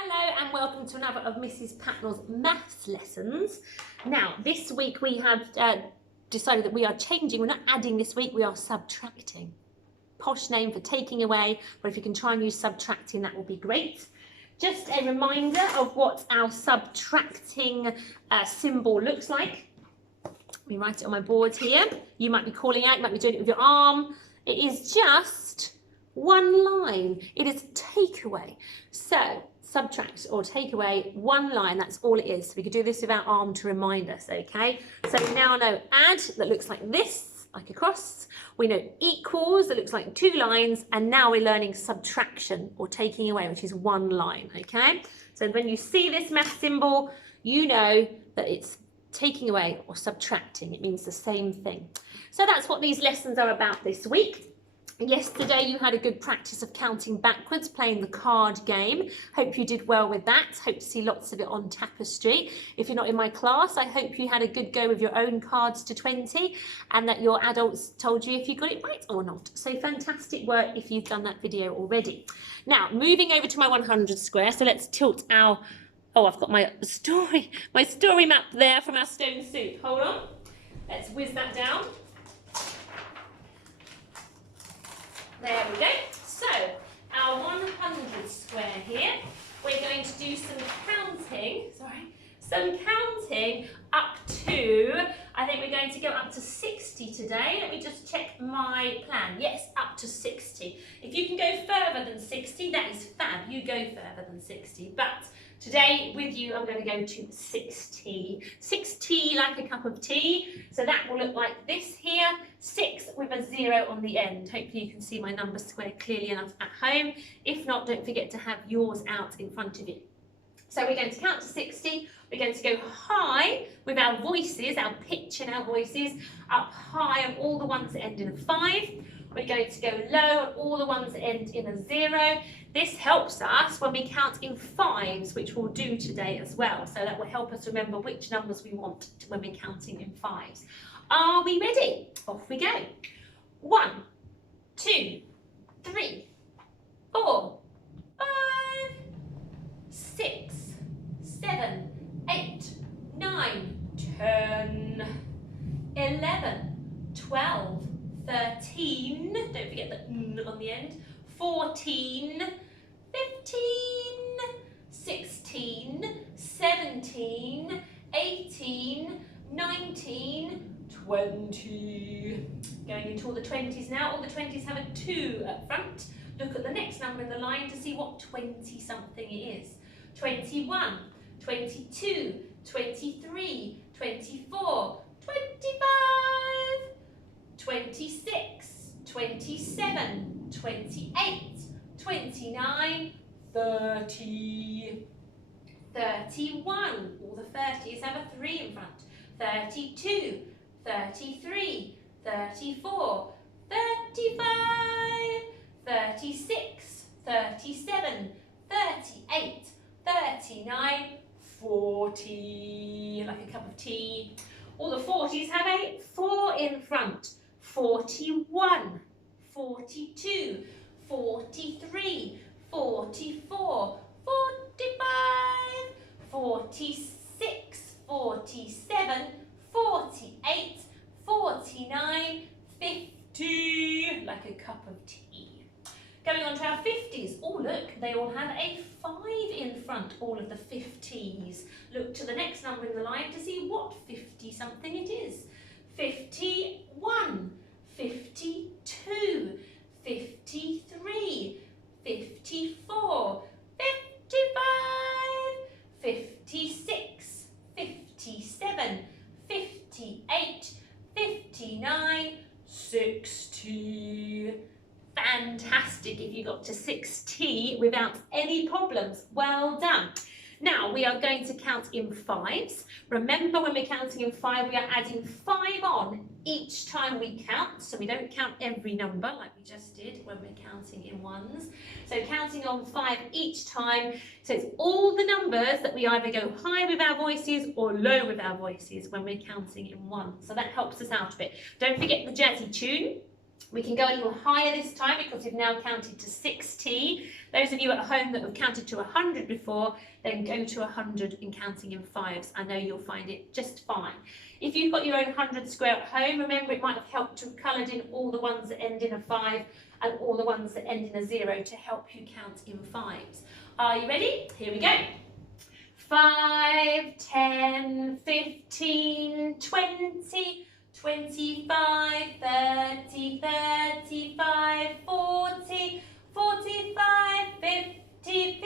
Hello and welcome to another of Mrs. Patnell's maths lessons. Now, this week we have decided that we are changing. We're not adding this week, we are subtracting. Posh name for taking away, but if you can try and use subtracting, that will be great. Just a reminder of what our subtracting symbol looks like. Let me write it on my board here. You might be calling out, you might be doing it with your arm. It is just one line. It is takeaway. So subtract or take away one line, that's all it is. So we could do this with our arm to remind us, okay? So we now know add, that looks like this, like a cross. We know equals, that looks like two lines, and now we're learning subtraction or taking away, which is one line, okay? So when you see this math symbol, you know that it's taking away or subtracting. It means the same thing. So that's what these lessons are about this week. Yesterday you had a good practice of counting backwards, playing the card game. Hope you did well with that. Hope to see lots of it on Tapestry. If you're not in my class, I hope you had a good go with your own cards to 20 and that your adults told you if you got it right or not. So fantastic work if you've done that video already. Now, moving over to my 100 square. So let's tilt our, oh, I've got my story map there from our stone soup. Hold on. Let's whiz that down. There we go. So, our 100 square here, we're going to do some counting up to, I think we're going to go up to 60 today. Let me just check my plan. Yes, up to 60. If you can go further than 60, that is fab. You go further than 60. But today with you, I'm going to go to 60. 60 like a cup of tea. So that will look like this here. 6 with a 0 on the end. Hopefully you can see my number square clearly enough at home. If not, don't forget to have yours out in front of you. So we're going to count to 60. We're going to go high with our voices, our pitch and our voices, up high on all the ones that end in a 5. We're going to go low on all the ones that end in a 0. This helps us when we count in 5s, which we'll do today as well. So that will help us remember which numbers we want when we're counting in 5s. Are we ready? Off we go. 1, 2, 3, 4, 5, 6, 7, 8, 9, 10, 11, 12, 13, don't forget the N on the end, 14, 15, 16, 17, 18, 19, 20. Going into all the 20s now. All the 20s have a 2 up front. Look at the next number in the line to see what 20 something it is. 21, 22, 23, 24, 25, 26, 27, 28, 29, 30, 31, all the 30s have a 3 in front, 32, 33, 34, 35, 36, 37, 38, 39, 40, like a cup of tea. All the 40s have a 4 in front. 41, 42, 43, 44, 45, 46, 47, 48, 49, 50, like a cup of tea. Going on to our 50s. Oh look, they all have a 5 in front, all of the 50s. Look to the next number in the line to see what 50 something it is. 51, 52, 53, 54, 55, 56, 57, 58, 59, 60. Fantastic if you got to 60 without any problems. Well done. Now we are going to count in 5s. Remember, when we're counting in 5, we are adding 5 on each time we count. So we don't count every number like we just did when we're counting in 1s. So counting on 5 each time. So it's all the numbers that we either go high with our voices or low with our voices when we're counting in 1. So that helps us out a bit. Don't forget the jazzy tune. We can go a little higher this time because we've now counted to 60. Those of you at home that have counted to 100 before, then go to 100 in counting in fives. I know you'll find it just fine. If you've got your own 100 square at home, remember it might have helped to have coloured in all the ones that end in a 5 and all the ones that end in a 0 to help you count in fives. Are you ready? Here we go. 5, 10, 15, 20, 25, 30, 35, 40, 45, 50,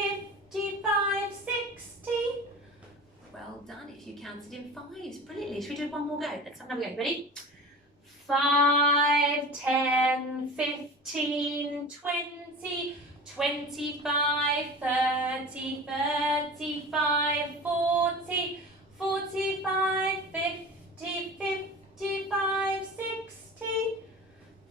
55, 60. Well done if you counted in fives brilliantly. Should we do one more go? Let's have another go. Ready? 5, 10, 15, 20, 25, 30, 35, 40, 45, 50, 55, 60.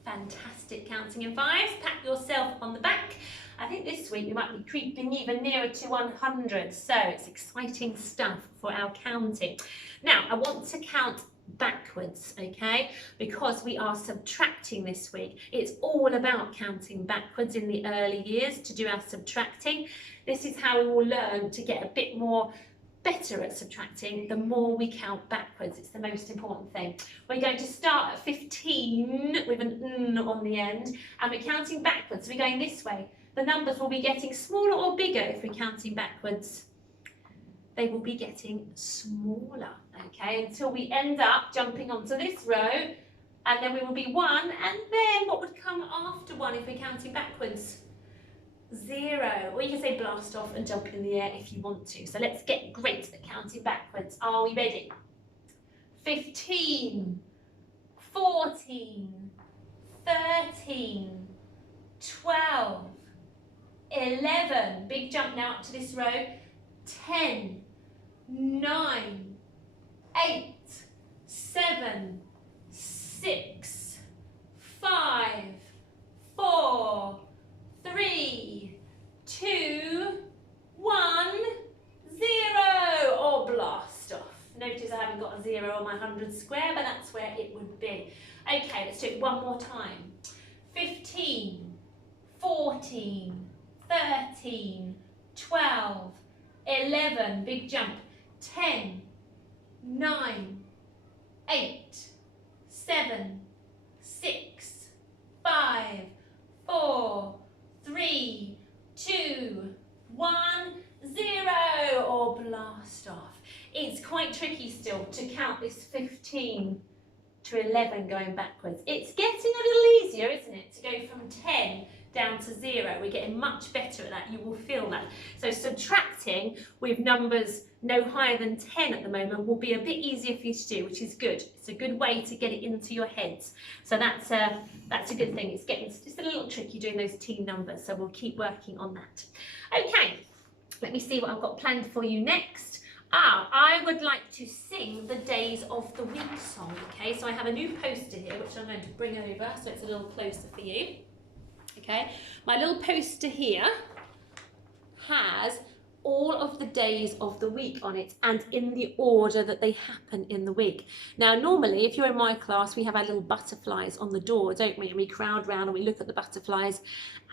Fantastic counting in fives. Pat yourself on the back. I think this week we might be creeping even nearer to 100, so it's exciting stuff for our counting. Now, I want to count backwards, okay, because we are subtracting this week. It's all about counting backwards in the early years to do our subtracting. This is how we will learn to get a bit more better at subtracting the more we count backwards. It's the most important thing. We're going to start at 15 with an N on the end, and we're counting backwards. We're going this way. The numbers will be getting smaller or bigger if we're counting backwards. They will be getting smaller, okay, until we end up jumping onto this row, and then we will be 1, and then what would come after 1 if we're counting backwards? 0. Or you can say blast off and jump in the air if you want to. So let's get great at counting backwards. Are we ready? 15, 14, 13, 12, 11. Big jump now up to this row. 10, 9, 8, 7, 6, 5, 4, 3, 2, 1, 0. Oh, blast off. Notice I haven't got a 0 on my 100 square, but that's where it would be. Okay, let's do it one more time. 15, 14, 13, 12, 11, big jump, 10, 9, 8, 7, 6, 5, 4, 3, 2, 1, 0. Or blast off. It's quite tricky still to count this 15 to 11 going backwards. It's getting a little easier, isn't it, to go from 10 down to 0. We're getting much better at that. You will feel that. So subtracting with numbers no higher than 10 at the moment will be a bit easier for you to do, which is good. It's a good way to get it into your heads. So that's a good thing. It's just a little tricky doing those teen numbers, so we'll keep working on that. Okay, let me see what I've got planned for you next. I would like to sing the Days of the Week song, okay? So I have a new poster here, which I'm going to bring over so it's a little closer for you. Okay, my little poster here has all of the days of the week on it and in the order that they happen in the week. Now, normally, if you're in my class, we have our little butterflies on the door, don't we? And we crowd round and we look at the butterflies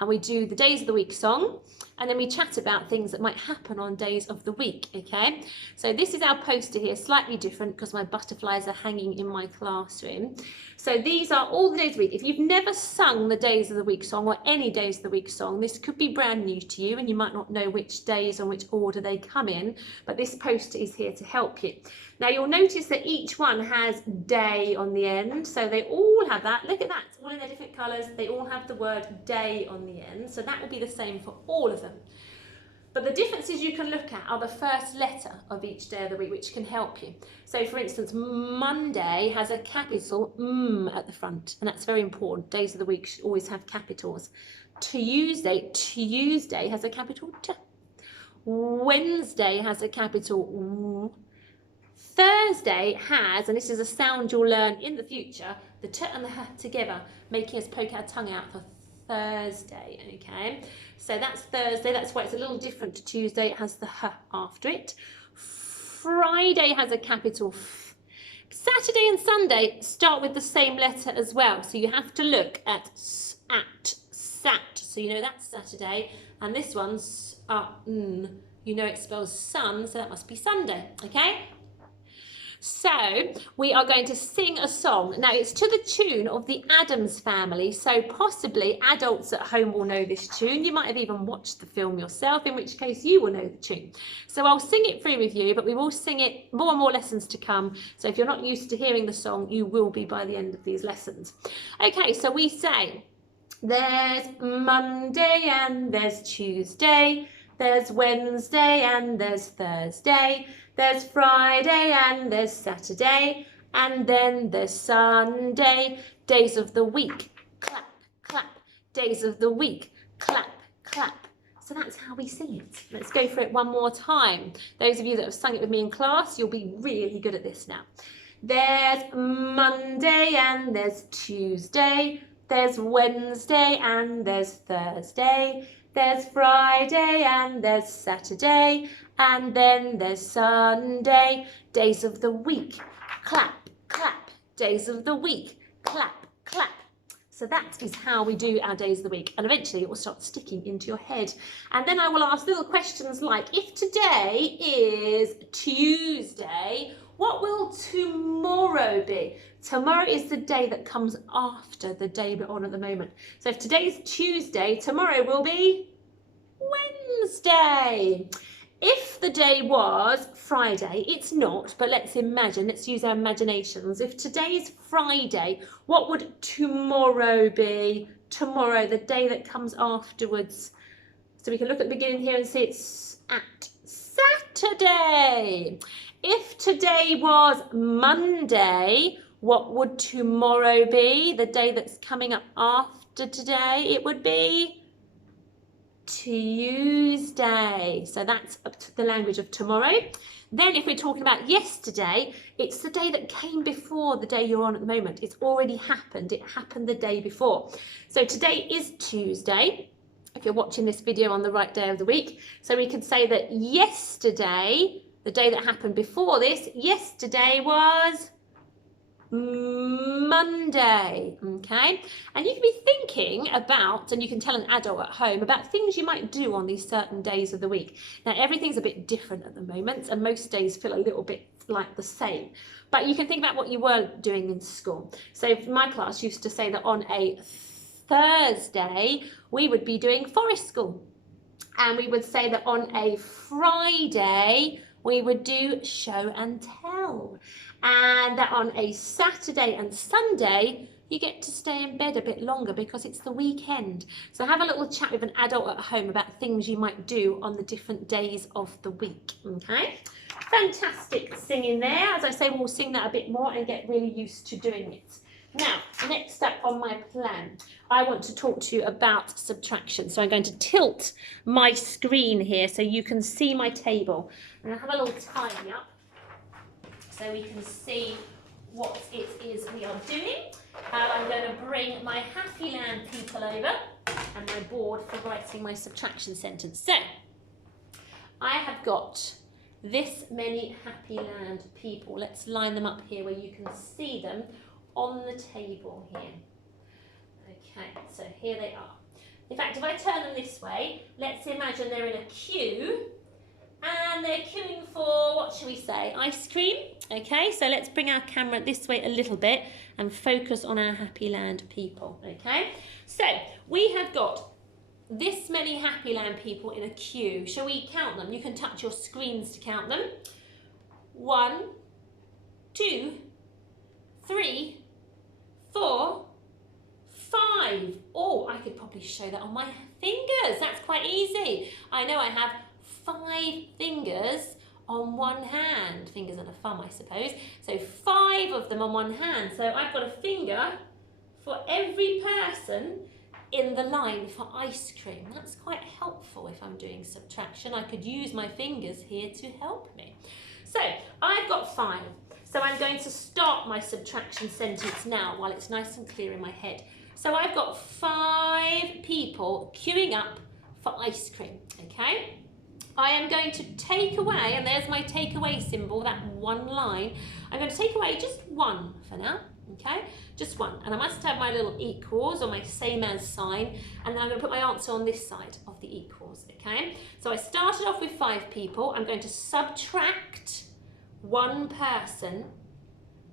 and we do the Days of the Week song, and then we chat about things that might happen on days of the week, okay? So this is our poster here, slightly different because my butterflies are hanging in my classroom. So these are all the days of the week. If you've never sung the Days of the Week song or any Days of the Week song, this could be brand new to you and you might not know which days and which order they come in, but this poster is here to help you. Now you'll notice that each one has day on the end, so they all have that. Look at that, it's all in their different colours. They all have the word day on the end, so that will be the same for all of them. But the differences you can look at are the first letter of each day of the week, which can help you. So for instance, Monday has a capital M at the front, and that's very important. Days of the week should always have capitals. Tuesday has a capital T. Wednesday has a capital W. Thursday has, and this is a sound you'll learn in the future, the T and the H together, making us poke our tongue out for Thursday, okay? So that's Thursday, that's why it's a little different to Tuesday, it has the H after it. Friday has a capital F. Saturday and Sunday start with the same letter as well. So you have to look at sat. So you know that's Saturday. And this one's you know it spells sun, so that must be Sunday, okay? So we are going to sing a song. Now it's to the tune of the Addams Family, so possibly adults at home will know this tune. You might have even watched the film yourself, in which case you will know the tune. So I'll sing it through with you, but we will sing it more and more lessons to come. So if you're not used to hearing the song, you will be by the end of these lessons. Okay, so we say, there's Monday and there's Tuesday, there's Wednesday and there's Thursday, there's Friday and there's Saturday, and then there's Sunday. Days of the week, clap, clap. Days of the week, clap, clap. So that's how we sing it. Let's go for it one more time. Those of you that have sung it with me in class, you'll be really good at this now. There's Monday and there's Tuesday, there's Wednesday and there's Thursday, there's Friday and there's Saturday, and then there's Sunday. Days of the week, clap, clap. Days of the week, clap, clap. So that is how we do our days of the week. And eventually it will start sticking into your head. And then I will ask little questions like, if today is Tuesday, what will tomorrow be? Tomorrow is the day that comes after the day we're on at the moment. So if today is Tuesday, tomorrow will be Wednesday. If the day was Friday, it's not, but let's imagine, let's use our imaginations. If today is Friday, what would tomorrow be? Tomorrow, the day that comes afterwards. So we can look at the beginning here and see it's at Saturday. If today was Monday, what would tomorrow be? The day that's coming up after today, it would be Tuesday. So that's up to the language of tomorrow. Then if we're talking about yesterday, it's the day that came before the day you're on at the moment. It's already happened. It happened the day before. So today is Tuesday, if you're watching this video on the right day of the week. So we could say that yesterday, the day that happened before this, yesterday was Monday, okay? And you can be thinking about, and you can tell an adult at home, about things you might do on these certain days of the week. Now, everything's a bit different at the moment, and most days feel a little bit like the same. But you can think about what you were doing in school. So my class used to say that on a Thursday, we would be doing forest school. And we would say that on a Friday, we would do show and tell. And that on a Saturday and Sunday, you get to stay in bed a bit longer because it's the weekend. So have a little chat with an adult at home about things you might do on the different days of the week, okay? Fantastic singing there. As I say, we'll sing that a bit more and get really used to doing it. Now, next up on my plan, I want to talk to you about subtraction. So I'm going to tilt my screen here so you can see my table. And I'll have a little tidy up so we can see what it is we are doing. I'm going to bring my Happy Land people over and my board for writing my subtraction sentence. So, I have got this many Happy Land people. Let's line them up here where you can see them on the table here. Okay, so here they are. In fact, if I turn them this way, let's imagine they're in a queue and they're queuing for, what shall we say, ice cream? Okay, so let's bring our camera this way a little bit and focus on our Happy Land people, okay? So, we have got this many Happy Land people in a queue. Shall we count them? You can touch your screens to count them. 1, 2, 3, 4, 5. Oh, I could probably show that on my fingers. That's quite easy. I know I have 5 fingers on one hand. Fingers and a thumb, I suppose. So 5 of them on one hand. So I've got a finger for every person in the line for ice cream. That's quite helpful if I'm doing subtraction. I could use my fingers here to help me. So I've got 5. So I'm going to start my subtraction sentence now while it's nice and clear in my head. So I've got 5 people queuing up for ice cream, okay? I am going to take away, and there's my take away symbol, that one line. I'm going to take away just one for now, okay? Just one. And I must have my little equals or my same as sign, and then I'm going to put my answer on this side of the equals, okay? So I started off with 5 people. I'm going to subtract one person.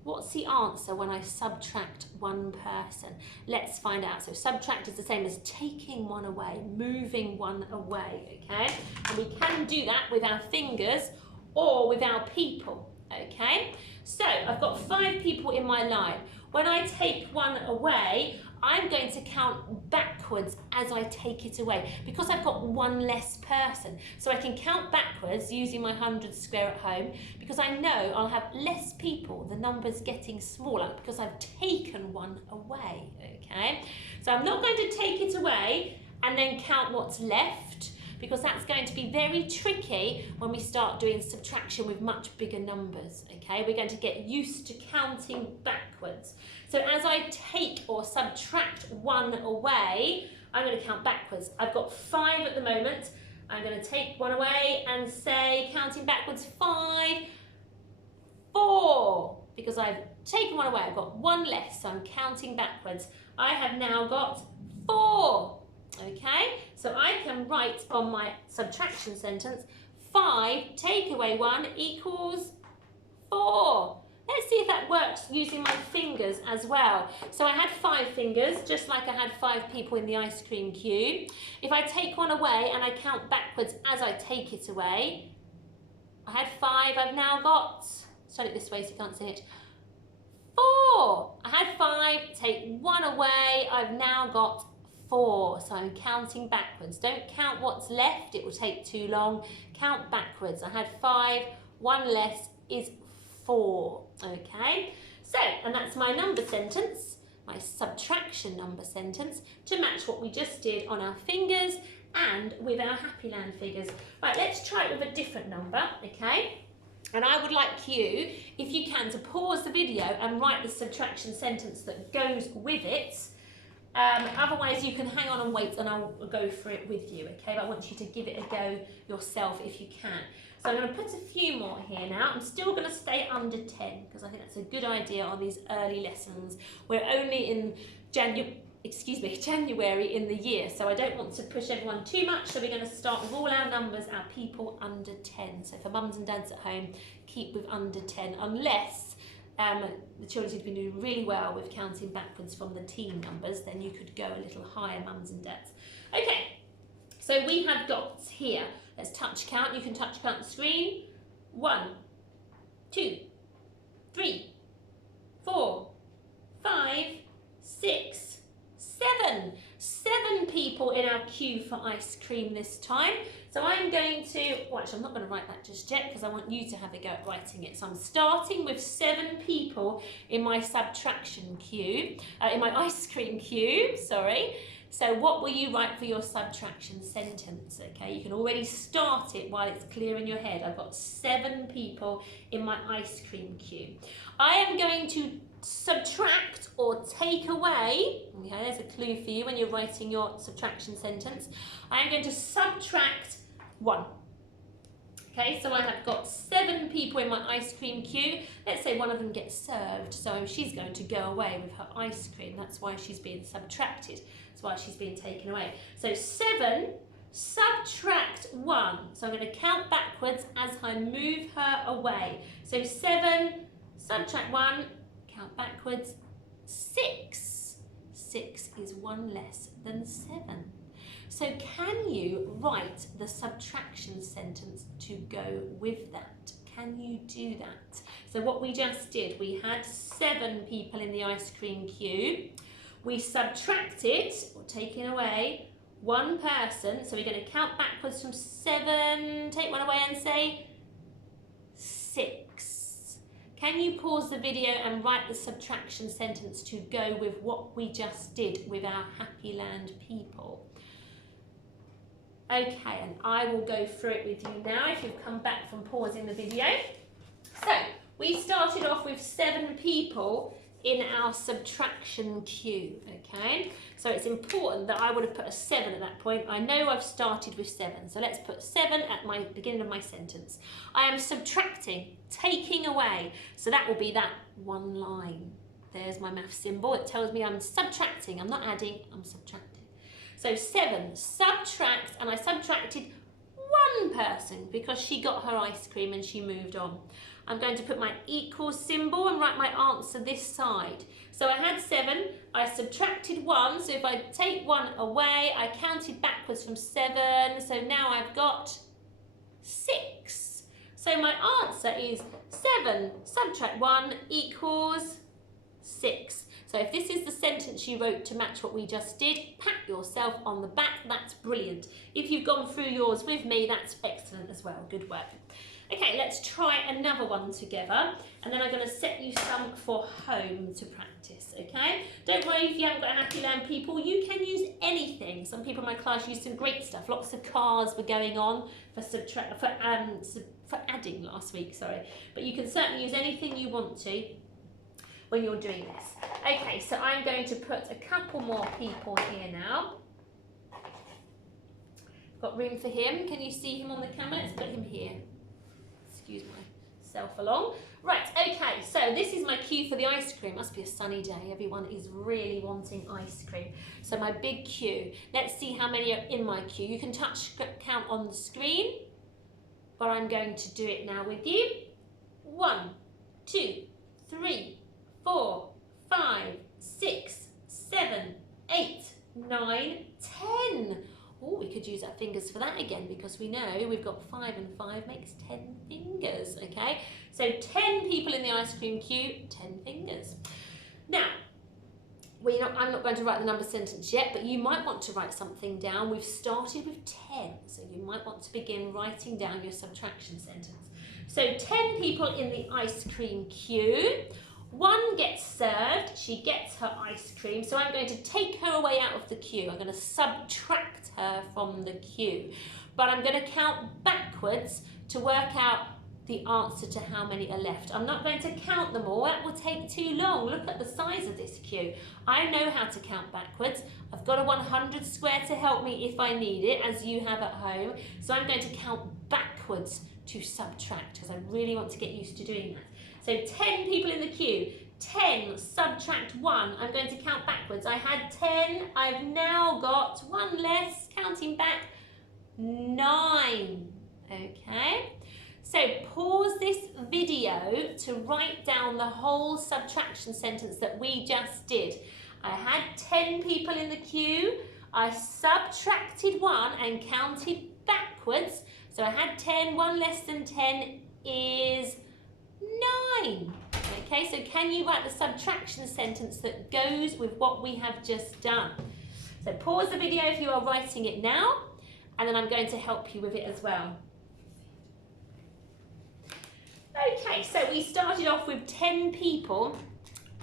What's the answer when I subtract one person? Let's find out. So subtract is the same as taking one away, moving one away, okay? And we can do that with our fingers or with our people, okay? So I've got 5 people in my line. When I take one away, I'm going to count backwards as I take it away because I've got one less person. So I can count backwards using my 100 square at home because I know I'll have less people, the number's getting smaller because I've taken one away, okay? So I'm not going to take it away and then count what's left because that's going to be very tricky when we start doing subtraction with much bigger numbers, okay? We're going to get used to counting backwards. So as I take or subtract one away, I'm going to count backwards. I've got 5 at the moment. I'm going to take one away and say, counting backwards, 5, 4. Because I've taken one away, I've got one less, so I'm counting backwards. I have now got 4. Okay, so I can write on my subtraction sentence, 5 take away 1 equals 4. Let's see if that works using my fingers as well. So I had 5 fingers, just like I had 5 people in the ice cream cube. If I take one away and I count backwards as I take it away, I had 5, I've now got, start it this way so you can't see it, 4. I had 5, take 1 away, I've now got 4, so I'm counting backwards. Don't count what's left, it will take too long. Count backwards. I had 5, 1 less is 4, okay? So, and that's my number sentence, my subtraction number sentence, to match what we just did on our fingers and with our Happy Land figures. Right, let's try it with a different number, okay? And I would like you, if you can, to pause the video and write the subtraction sentence that goes with it. Otherwise you can hang on and wait and I'll go through it with you, okay? But I want you to give it a go yourself if you can. So I'm going to put a few more here now. I'm still going to stay under 10 because I think that's a good idea on these early lessons. We're only in January in the year, so I don't want to push everyone too much. So we're going to start with all our numbers, our people under 10. So for mums and dads at home, keep with under 10 unless the children seem to be doing really well with counting backwards from the teen numbers, then you could go a little higher, mums and dads. Okay, so we have got here, let's touch count. You can touch count the screen. 1, 2, 3, 4, 5, 6, 7. 7 people in our queue for ice cream this time. So I'm going to, well, actually I'm not going to write that just yet because I want you to have a go at writing it. So I'm starting with 7 people in my subtraction queue, in my ice cream queue, sorry. So what will you write for your subtraction sentence? Okay, you can already start it while it's clear in your head. I've got 7 people in my ice cream queue. I am going to subtract or take away, okay, there's a clue for you when you're writing your subtraction sentence. I am going to subtract 1. Okay, so I have got 7 people in my ice cream queue. Let's say one of them gets served, so she's going to go away with her ice cream. That's why she's being subtracted. That's why she's being taken away. So 7, subtract 1. So I'm going to count backwards as I move her away. So 7, subtract 1, count backwards, 6. 6 is 1 less than 7. So can you write the subtraction sentence to go with that? Can you do that? So what we just did, we had 7 people in the ice cream queue. We subtracted, or taken away, 1 person. So we're going to count backwards from 7, take 1 away and say 6. Can you pause the video and write the subtraction sentence to go with what we just did with our Happy Land people? Okay, and I will go through it with you now if you've come back from pausing the video. So, we started off with 7 people in our subtraction cue, okay? So it's important that I would have put a 7 at that point. I know I've started with 7, so let's put 7 at my beginning of my sentence. I am subtracting, taking away, so that will be that one line. There's my math symbol. It tells me I'm subtracting. I'm not adding, I'm subtracting. So 7, subtract, and I subtracted one person because she got her ice cream and she moved on. I'm going to put my equals symbol and write my answer this side. So I had 7, I subtracted 1, so if I take 1 away, I counted backwards from 7, so now I've got 6. So my answer is 7 subtract 1 equals 6. So if this is the sentence you wrote to match what we just did, pat yourself on the back, that's brilliant. If you've gone through yours with me, that's excellent as well, good work. Okay, let's try another one together, and then I'm going to set you some for home to practice, okay? Don't worry if you haven't got a Happy Land people, you can use anything. Some people in my class used some great stuff. Lots of cars were going on for adding last week, sorry. But you can certainly use anything you want to when you're doing this. Okay, so I'm going to put a couple more people here now. Got room for him. Can you see him on the camera? Let's put him here. Excuse myself along. Right, okay, so this is my cue for the ice cream. Must be a sunny day. Everyone is really wanting ice cream. So my big cue. Let's see how many are in my cue. You can count on the screen, but I'm going to do it now with you. 1, 2, 3, 4, 5, 6, 7, 8, 9, 10. Oh, we could use our fingers for that again because we know we've got 5 and 5 makes 10 fingers, okay? So 10 people in the ice cream queue, 10 fingers. Now, I'm not going to write the number sentence yet, but you might want to write something down. We've started with 10, so you might want to begin writing down your subtraction sentence. So 10 people in the ice cream queue. 1 gets served, she gets her ice cream, so I'm going to take her away out of the queue. I'm going to subtract her from the queue. But I'm going to count backwards to work out the answer to how many are left. I'm not going to count them all, that will take too long. Look at the size of this queue. I know how to count backwards. I've got a 100 square to help me if I need it, as you have at home. So I'm going to count backwards to subtract, because I really want to get used to doing that. So 10 people in the queue, 10 subtract 1, I'm going to count backwards. I had 10, I've now got 1 less, counting back, 9, okay? So pause this video to write down the whole subtraction sentence that we just did. I had 10 people in the queue, I subtracted 1 and counted backwards. So I had 10, 1 less than 10 is 9. Okay, so can you write the subtraction sentence that goes with what we have just done? So pause the video if you are writing it now, and then I'm going to help you with it as well. Okay, so we started off with 10 people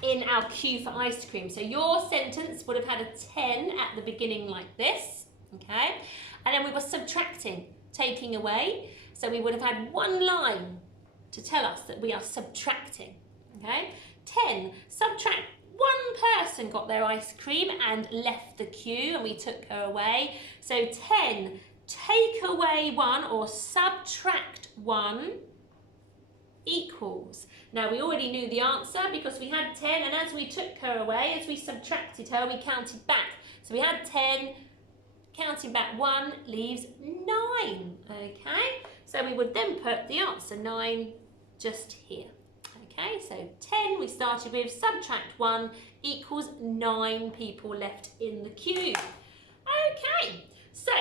in our queue for ice cream. So your sentence would have had a 10 at the beginning like this, okay? And then we were subtracting, taking away. So we would have had 1 line to tell us that we are subtracting, okay? 10, subtract, 1 person got their ice cream and left the queue and we took her away. So 10, take away 1 or subtract 1 equals. Now we already knew the answer because we had 10, and as we took her away, as we subtracted her, we counted back. So we had 10, counting back 1 leaves 9, okay? So we would then put the answer 9 just here. Okay, so 10 we started with, subtract 1 equals 9 people left in the queue. Okay, so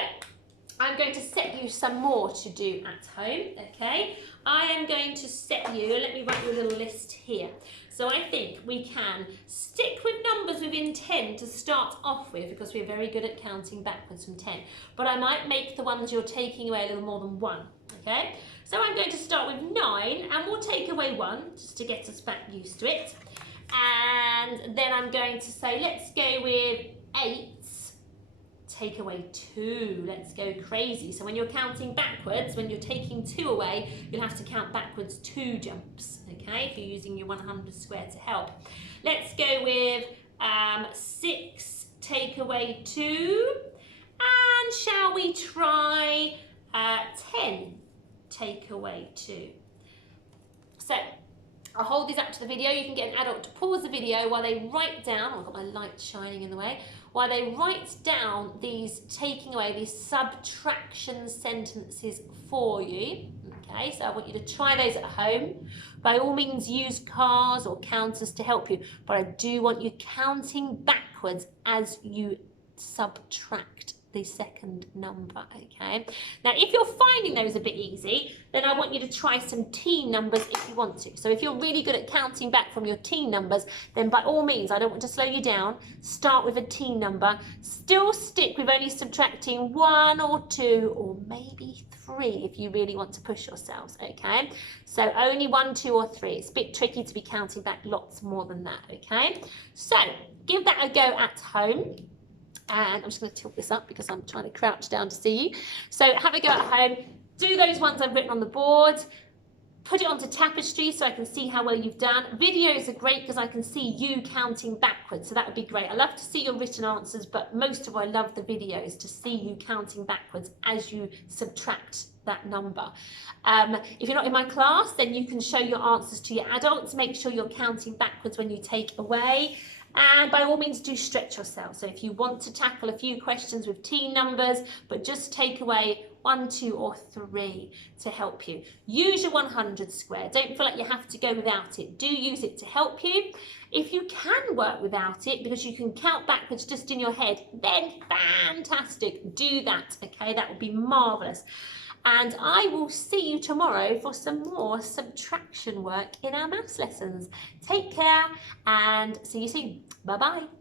I'm going to set you some more to do at home, okay? I am going to set you, let me write you a little list here. So I think we can stick with numbers within 10 to start off with because we're very good at counting backwards from 10. But I might make the ones you're taking away a little more than 1, okay? So I'm going to start with 9 and we'll take away 1 just to get us back used to it. And then I'm going to say, let's go with 8, take away 2. Let's go crazy. So when you're counting backwards, when you're taking 2 away, you'll have to count backwards 2 jumps, okay, if you're using your 100 square to help. Let's go with 6, take away 2. And shall we try 10, take away 2. So I'll hold these up to the video. You can get an adult to pause the video while they write down, I've got my light shining in the way, while they write down these taking away, these subtraction sentences for you. Okay, so I want you to try those at home. By all means, use cars or counters to help you, but I do want you counting backwards as you subtract the second number, okay? Now, if you're finding those a bit easy, then I want you to try some teen numbers if you want to. So if you're really good at counting back from your teen numbers, then by all means, I don't want to slow you down. Start with a teen number. Still stick with only subtracting 1 or 2 or maybe 3 if you really want to push yourselves, okay? So only 1, 2 or 3. It's a bit tricky to be counting back lots more than that, okay? So give that a go at home. And I'm just going to tilt this up because I'm trying to crouch down to see you. So have a go at home. Do those ones I've written on the board. Put it onto Tapestry so I can see how well you've done. Videos are great because I can see you counting backwards. So that would be great. I love to see your written answers, but most of all, I love the videos to see you counting backwards as you subtract that number. If you're not in my class, then you can show your answers to your adults. Make sure you're counting backwards when you take away. And by all means, do stretch yourself. So if you want to tackle a few questions with teen numbers, but just take away 1, 2 or 3 to help you. Use your 100 square. Don't feel like you have to go without it. Do use it to help you. If you can work without it because you can count backwards just in your head, then fantastic. Do that, okay? That would be marvellous. And I will see you tomorrow for some more subtraction work in our maths lessons. Take care and see you soon. Bye-bye.